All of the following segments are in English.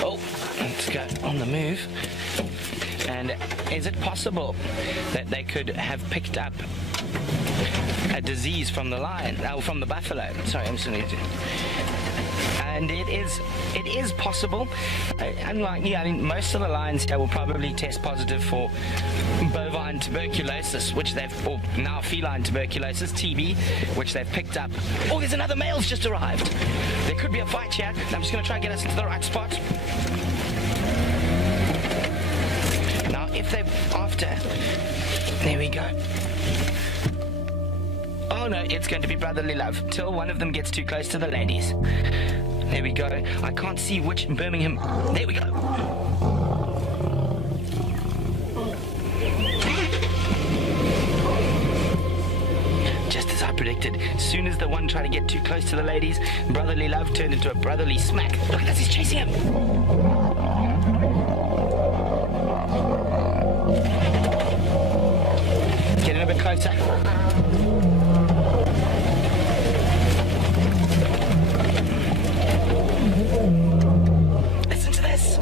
Oh, let's go on the move. And is it possible that they could have picked up a disease from the lion, from the buffalo? Sorry, I'm just going to... And it is possible. Unlike, I mean, most of the lions here will probably test positive for bovine tuberculosis, which or now feline tuberculosis, TB, which they've picked up. Oh, there's another male's just arrived. There could be a fight here. I'm just going to try and get us into the right spot. Now, if they're after... There we go. Oh no, it's going to be brotherly love till one of them gets too close to the ladies. There we go. I can't see which Birmingham. There we go. Just as I predicted, as soon as the one tried to get too close to the ladies, brotherly love turned into a brotherly smack. Look at this, he's chasing him. Getting a bit closer. Listen to this.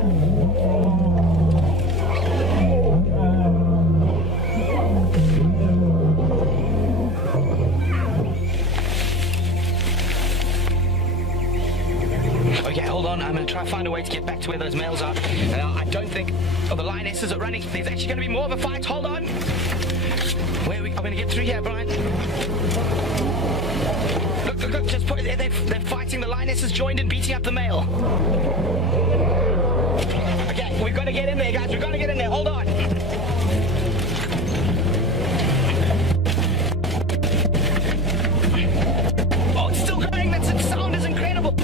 Okay, hold on. I'm going to try to find a way to get back to where those males are. I don't think... Oh, the lionesses are running. There's actually going to be more of a fight. Hold on. Where are we? I'm going to get through here, Brian. Look, just put... They're fighting. The lionesses joined and beating up the male. Okay, we've got to get in there, guys. We've got to get in there. Hold on. Oh, it's still going. The sound is incredible.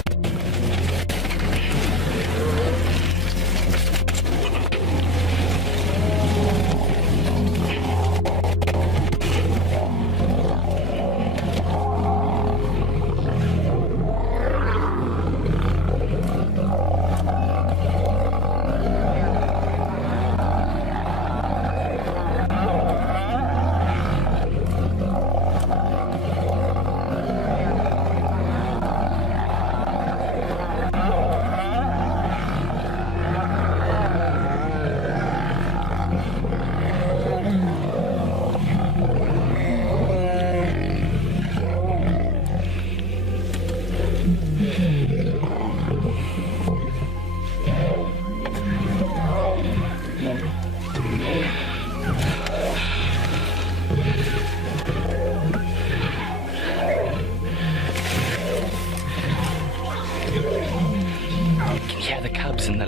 Yeah, the cubs and the...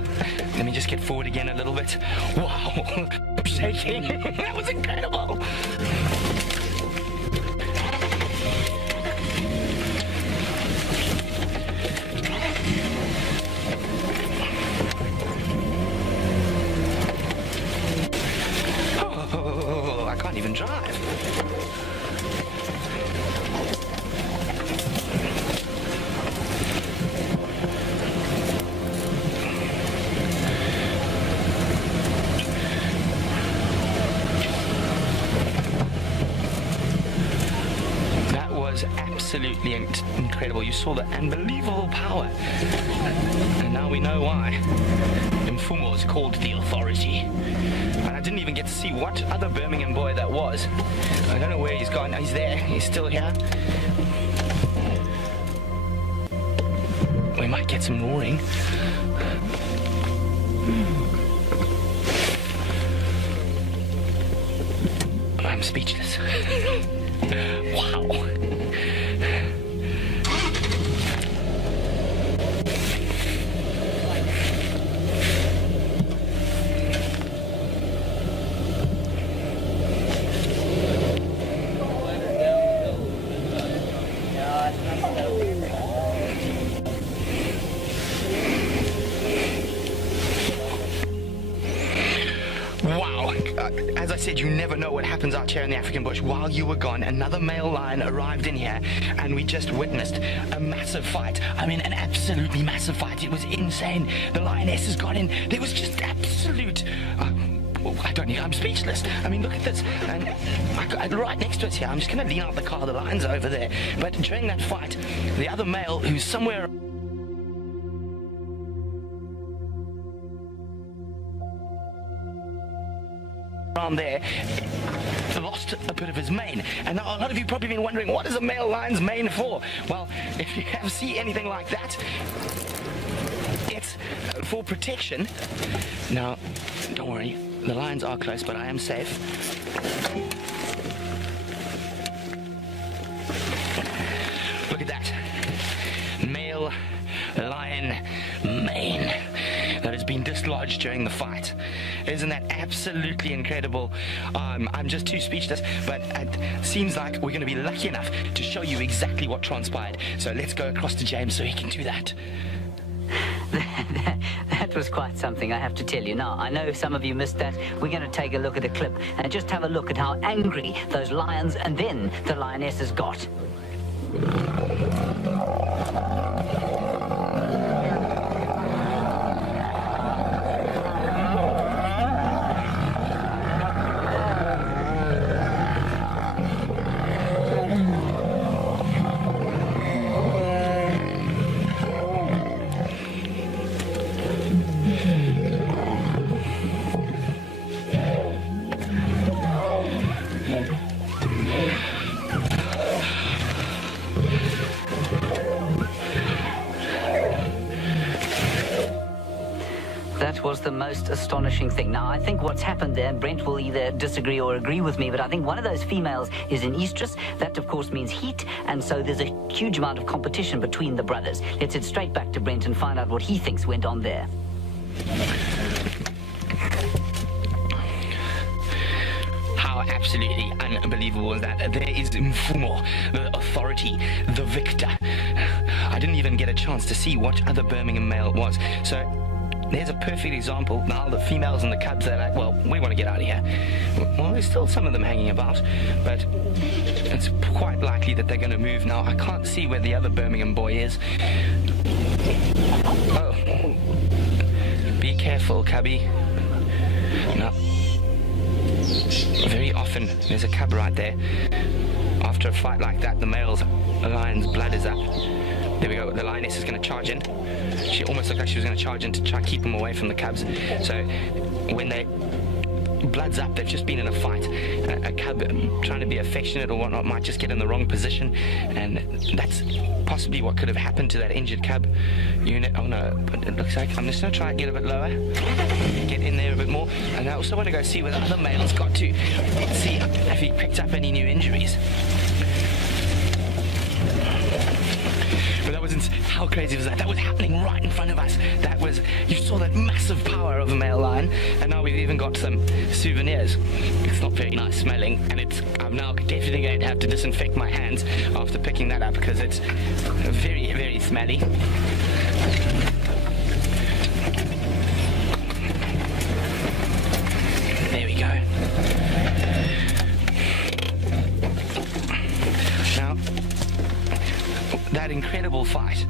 Let me just get forward again a little bit. Wow, I'm shaking. That was incredible. Oh, I can't even drive. Absolutely incredible. You saw the unbelievable power, and now we know why Mfumo is called the authority. And I didn't even get to see what other Birmingham boy that was. I don't know where he's gone. He's there. He's still here. We might get some roaring. I'm speechless. Wow. As I said, you never know what happens out here in the African bush. While you were gone, another male lion arrived in here, and we just witnessed a massive fight. I mean, an absolutely massive fight. It was insane. The lionesses got in. There was just absolute... I'm speechless. I mean, look at this. And right next to us here, I'm just going to lean out the car. The lion's over there. But during that fight, the other male, who's somewhere... around there lost a bit of his mane. And now a lot of you probably been wondering, what is a male lion's mane for? Well, if you ever see anything like that, it's for protection. Now, don't worry, the lions are close, but I am safe. Look at that. Male lion mane that has been dislodged during the fight. Isn't that absolutely incredible? I'm just too speechless, but it seems like we're going to be lucky enough to show you exactly what transpired. So let's go across to James so he can do that. That was quite something, I have to tell you. Now, I know some of you missed that. We're going to take a look at a clip and just have a look at how angry those lions and then the lionesses got. That was the most astonishing thing. Now, I think what's happened there, and Brent will either disagree or agree with me, but I think one of those females is in estrus. That, of course, means heat, and so there's a huge amount of competition between the brothers. Let's head straight back to Brent and find out what he thinks went on there. How absolutely unbelievable is that? There is Mfumo, the authority, the victor. I didn't even get a chance to see what other Birmingham male it was. So there's a perfect example. Now the females and the cubs are like, well, we want to get out of here. Well, there's still some of them hanging about, but it's quite likely that they're going to move now. I can't see where the other Birmingham boy is. Oh, be careful, cubby. No. Very often there's a cub right there. After a fight like that, the lion's blood is up. There we go. The lioness is going to charge in. She almost looked like she was going to charge in to try to keep them away from the cubs. So when they blood's up, they've just been in a fight. A cub trying to be affectionate or whatnot might just get in the wrong position, and that's possibly what could have happened to that injured cub unit. Oh no, but it looks like I'm just going to try and get a bit lower, get in there a bit more, and I also want to go see where the other male's got to, see if he picked up any new injuries. But that wasn't, how crazy was that? That was happening right in front of us. That was, you saw that massive power of a male lion, and now we've even got some souvenirs. It's not very nice smelling, and I'm now definitely going to have to disinfect my hands after picking that up because it's very, very smelly. There we go. Now, that incredible fight.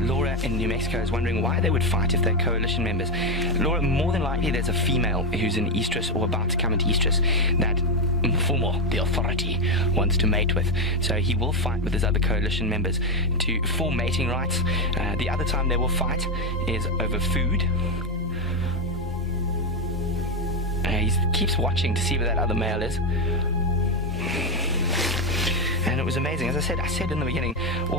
Laura in New Mexico is wondering why they would fight if they're coalition members. Laura, more than likely there's a female who's in estrus or about to come into estrus that Mfumo, the authority, wants to mate with. So he will fight with his other coalition members for mating rights. The other time they will fight is over food. He keeps watching to see where that other male is. And it was amazing. As I said in the beginning,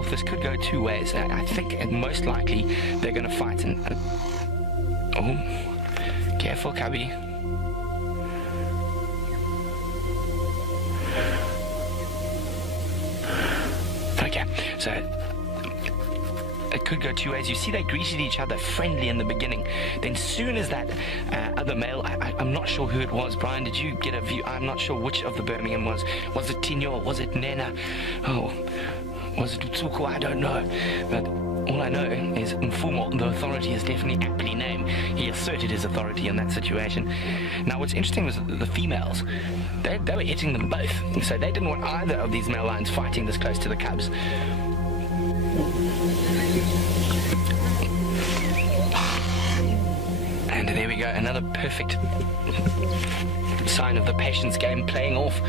this could go two ways. I think most likely they're going to fight. And oh, careful, cubby. Okay, so it could go two ways. You see, they greeted each other friendly in the beginning. Then soon as that other male, I'm not sure who it was. Brian, did you get a view? I'm not sure which of the Birmingham was. Was it Tinyo? Was it Nena? Oh, was it Utsuku? I don't know. But all I know is Mfumo, the authority, is definitely aptly named. He asserted his authority in that situation. Now, what's interesting was the females. They were hitting them both. So they didn't want either of these male lions fighting this close to the cubs. And there we go, another perfect sign of the patience game playing off.